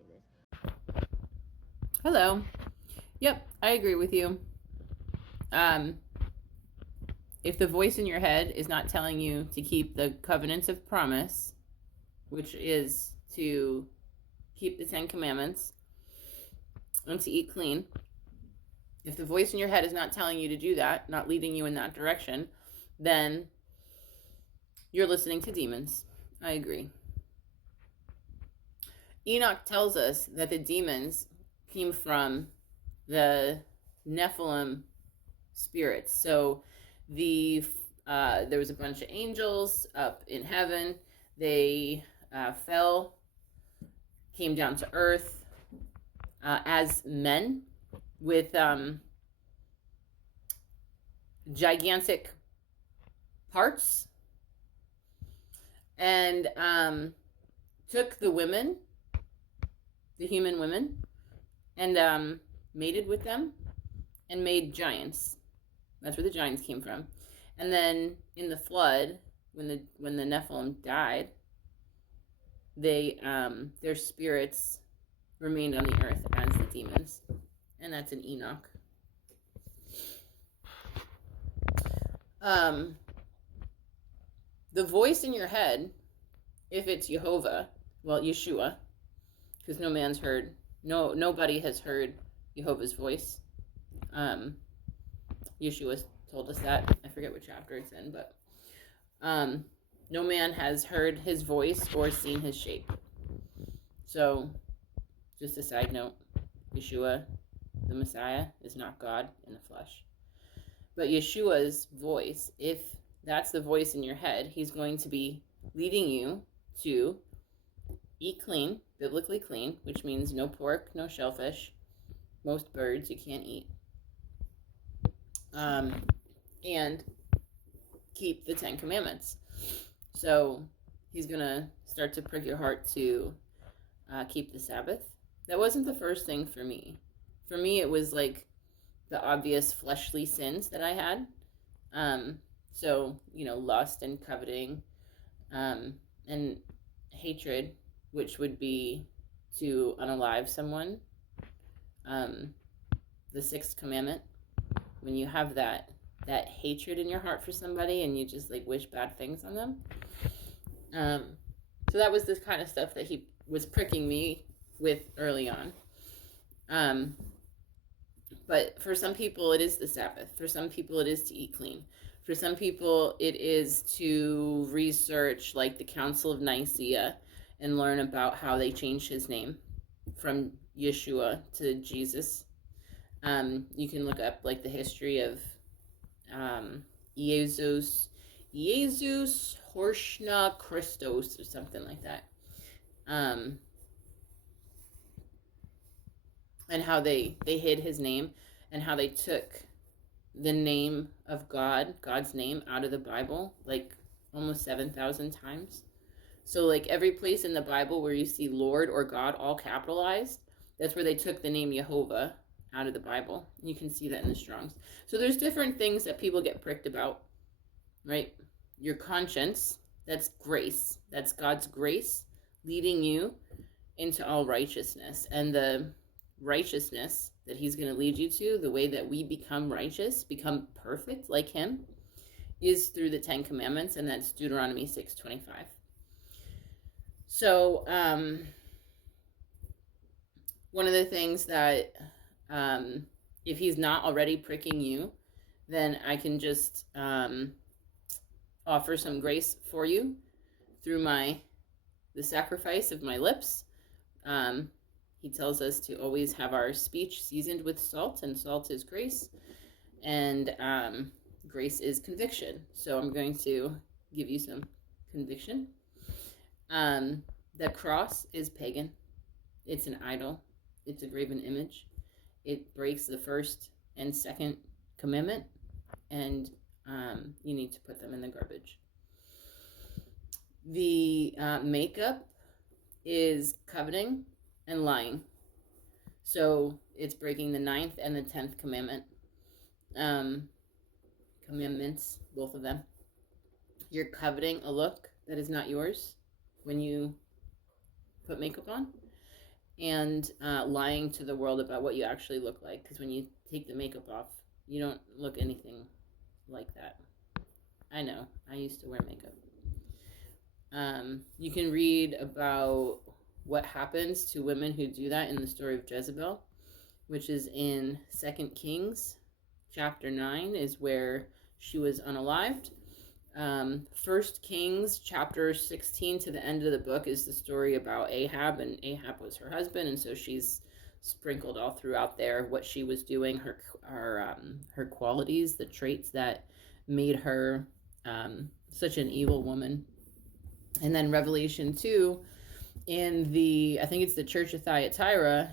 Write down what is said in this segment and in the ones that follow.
say this. Hello. Yep, I agree with you. If the voice in your head is not telling you to keep the covenants of promise, which is to keep the 10 commandments and to eat clean, if the voice in your head is not telling you to do that, not leading you in that direction, then you're listening to demons. I agree. Enoch tells us that the demons came from the Nephilim spirits. So there was a bunch of angels up in heaven. They fell, came down to earth as men with gigantic parts, and took the women, the human women, and mated with them and made giants. That's where the giants came from. And then in the flood, when the Nephilim died, their spirits remained on the earth as the demons, and that's in Enoch. The voice in your head, if it's Yeshua, because nobody has heard Jehovah's voice. Yeshua told us that. I forget what chapter it's in, but no man has heard his voice or seen his shape. So, just a side note, Yeshua, the Messiah, is not God in the flesh. But Yeshua's voice, if that's the voice in your head, he's going to be leading you to eat clean, biblically clean, which means no pork, no shellfish, most birds you can't eat. And keep the 10 commandments. So he's going to start to prick your heart to keep the Sabbath. That wasn't the first thing for me. For me, it was like the obvious fleshly sins that I had. So, lust and coveting, and hatred, which would be to unalive someone. The sixth commandment, when you have that hatred in your heart for somebody and you just like wish bad things on them. So that was the kind of stuff that he was pricking me with early on. But for some people it is the Sabbath. For some people it is to eat clean. For some people it is to research like the Council of Nicaea and learn about how they changed his name from Yeshua to Jesus. You can look up like the history of Jesus Horshna Christos or something like that. And how they hid his name and how they took the name of God's name out of the Bible, like almost 7,000 times. So like every place in the Bible where you see Lord or God all capitalized, that's where they took the name Jehovah out of the Bible. You can see that in the Strongs. So there's different things that people get pricked about, right? Your conscience, that's grace. That's God's grace leading you into all righteousness. And the righteousness that he's going to lead you to, the way that we become righteous, become perfect like him, is through the 10 commandments, and that's Deuteronomy 6:25. So one of the things that if he's not already pricking you, then I can just offer some grace for you through the sacrifice of my lips. He tells us to always have our speech seasoned with salt, and salt is grace, and grace is conviction. So I'm going to give you some conviction. The cross is pagan. It's an idol. It's a graven image. It breaks the first and second commandment, and you need to put them in the garbage. The makeup is coveting and lying. So it's breaking the 9th and the 10th commandment. Commandments, both of them. You're coveting a look that is not yours when you put makeup on. and lying to the world about what you actually look like. Because when you take the makeup off, you don't look anything like that. I know. I used to wear makeup. You can read about what happens to women who do that in the story of Jezebel, which is in 2 Kings chapter 9, is where she was unalived. 1 Kings chapter 16 to the end of the book is the story about Ahab, and Ahab was her husband, and so she's sprinkled all throughout there what she was doing, her qualities, the traits that made her such an evil woman. And then Revelation 2, in I think it's the church of Thyatira,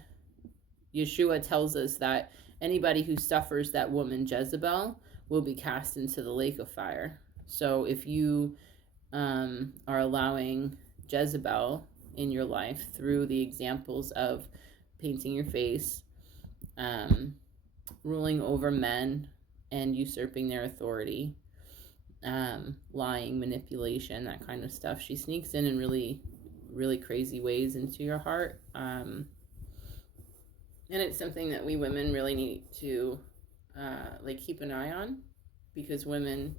Yashua tells us that anybody who suffers that woman Jezebel will be cast into the lake of fire. So if you are allowing Jezebel in your life through the examples of painting your face, ruling over men and usurping their authority, lying, manipulation, that kind of stuff, she sneaks in really, really crazy ways into your heart. And it's something that we women really need to keep an eye on, because women,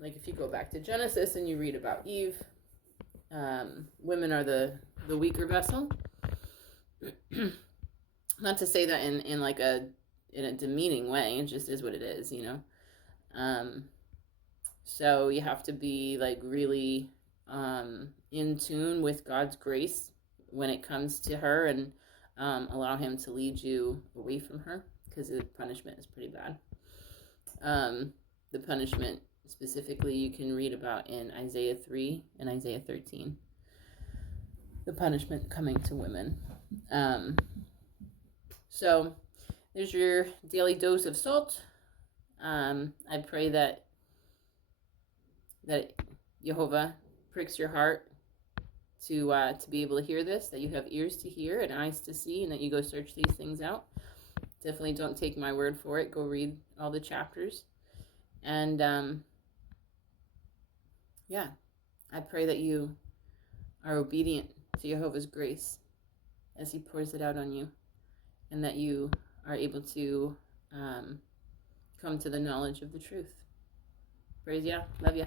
if you go back to Genesis and you read about Eve, women are the weaker vessel. Not to say that in a demeaning way, it just is what it is, so you have to be really in tune with God's grace when it comes to her, and allow him to lead you away from her, because the punishment is pretty bad. The punishment specifically you can read about in Isaiah 3 and Isaiah 13. The punishment coming to women. So there's your daily dose of salt. I pray that Jehovah pricks your heart to be able to hear this, that you have ears to hear and eyes to see, and that you go search these things out. Definitely don't take my word for it. Go read all the chapters. And I pray that you are obedient to Jehovah's grace as he pours it out on you, and that you are able to come to the knowledge of the truth. Praise Yah. Love ya.